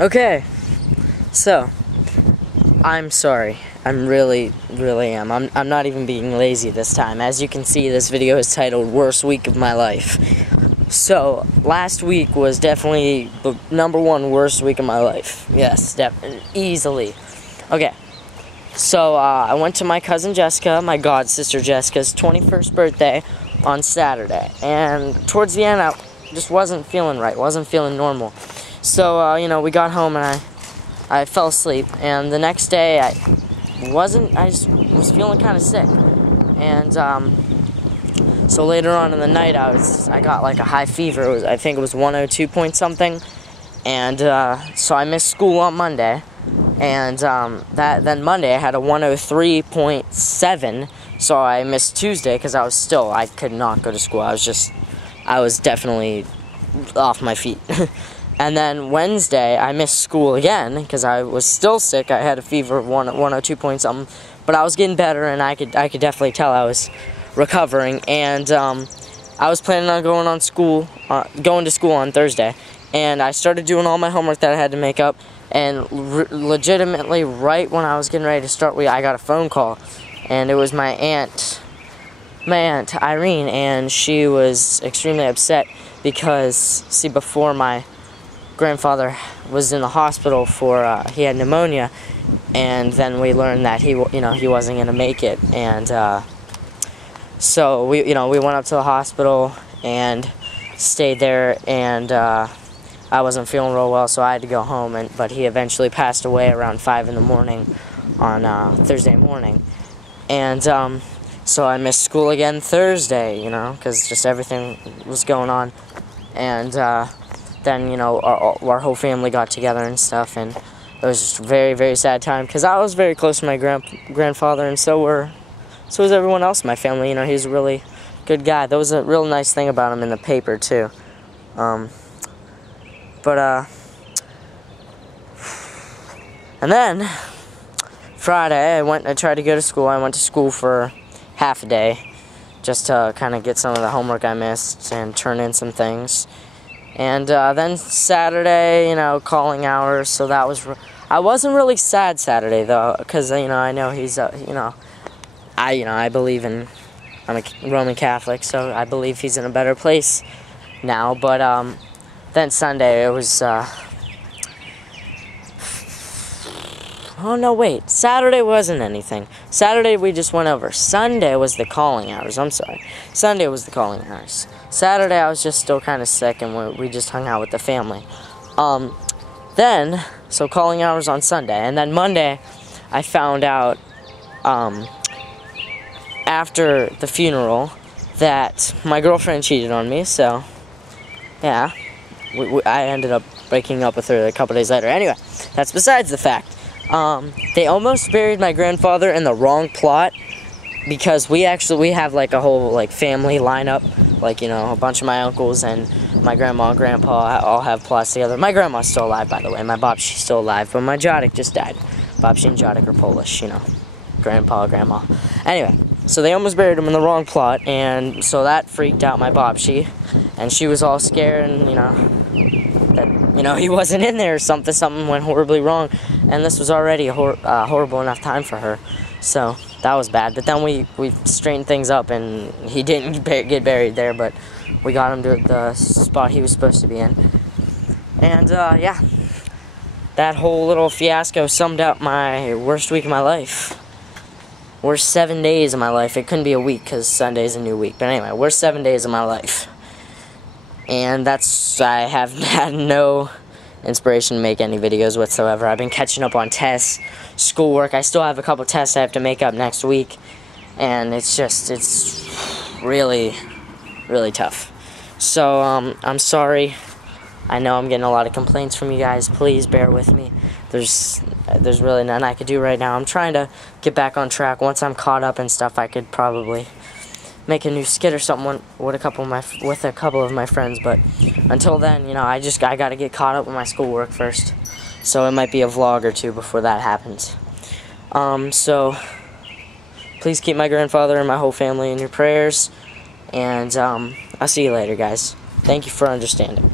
Okay, so I'm sorry. I'm really am. I'm not even being lazy this time. As you can see, this video is titled Worst Week of My Life. So, last week was definitely the #1 worst week of my life. Yes, easily. Okay, so I went to my cousin Jessica, my god sister Jessica's 21st birthday on Saturday. And towards the end, I just wasn't feeling right, wasn't feeling normal. So, you know, we got home and I fell asleep. And the next day, I just was feeling kind of sick. And, so later on in the night, I got like a high fever. I think it was 102 point something. And, so I missed school on Monday. And, then Monday I had a 103.7. So I missed Tuesday because I could not go to school. I was definitely off my feet. And then Wednesday, I missed school again because I was still sick. I had a fever of 102 point something, but I was getting better, and I could definitely tell I was recovering. And I was planning on going to school on Thursday, and I started doing all my homework that I had to make up. And legitimately, right when I was getting ready to start, I got a phone call, and it was my aunt Irene, and she was extremely upset because, see, before my grandfather was in the hospital for he had pneumonia, and then we learned that he wasn't gonna make it, and so we went up to the hospital and stayed there, and I wasn't feeling real well, so I had to go home, but he eventually passed away around 5 in the morning on Thursday morning. And so I missed school again Thursday, because just everything was going on. And then, our whole family got together and stuff, and it was just a very, very sad time, because I was very close to my grandfather, and so was everyone else in my family. He was a really good guy. There was a real nice thing about him in the paper, too. And then, Friday, I tried to go to school. I went to school for half a day, just to kind of get some of the homework I missed and turn in some things. And then Saturday, calling hours, so that was... I wasn't really sad Saturday, though, because, I know he's, I believe in... I'm a Roman Catholic, so I believe he's in a better place now. But then Sunday, it was... Oh, no, wait. Saturday wasn't anything. Saturday, we just went over. Sunday was the calling hours. I'm sorry. Sunday was the calling hours. Saturday, I was just still kind of sick, and we just hung out with the family. So calling hours on Sunday. And then Monday, I found out, after the funeral, that my girlfriend cheated on me, so, yeah. I ended up breaking up with her a couple days later. Anyway, that's besides the fact. They almost buried my grandfather in the wrong plot, because we have like a whole family lineup, a bunch of my uncles and my grandma and grandpa all have plots together. My grandma's still alive, by the way. My Bobshi's still alive, but my Dzaidek just died. Bobshi and Dzaidek are Polish, grandpa, grandma. Anyway, so they almost buried him in the wrong plot, and so that freaked out my Bobshi, and she was all scared, and that he wasn't in there, or something went horribly wrong, and this was already a horrible enough time for her, so that was bad. But then we straightened things up, and he didn't get buried there, but we got him to the spot he was supposed to be in. And yeah, that whole little fiasco summed up my worst week of my life. Worst 7 days of my life. It couldn't be a week, because Sunday's a new week, but anyway, worst 7 days of my life. And I have had no inspiration to make any videos whatsoever. I've been catching up on tests, schoolwork. I still have a couple tests I have to make up next week, and it's really, really tough. So, I'm sorry. I know I'm getting a lot of complaints from you guys. Please bear with me. There's really nothing I could do right now. I'm trying to get back on track. Once I'm caught up and stuff, I could probably make a new skit or something with a couple of my friends, but until then, I gotta get caught up with my schoolwork first, so it might be a vlog or two before that happens. So please keep my grandfather and my whole family in your prayers, and I'll see you later, guys. Thank you for understanding.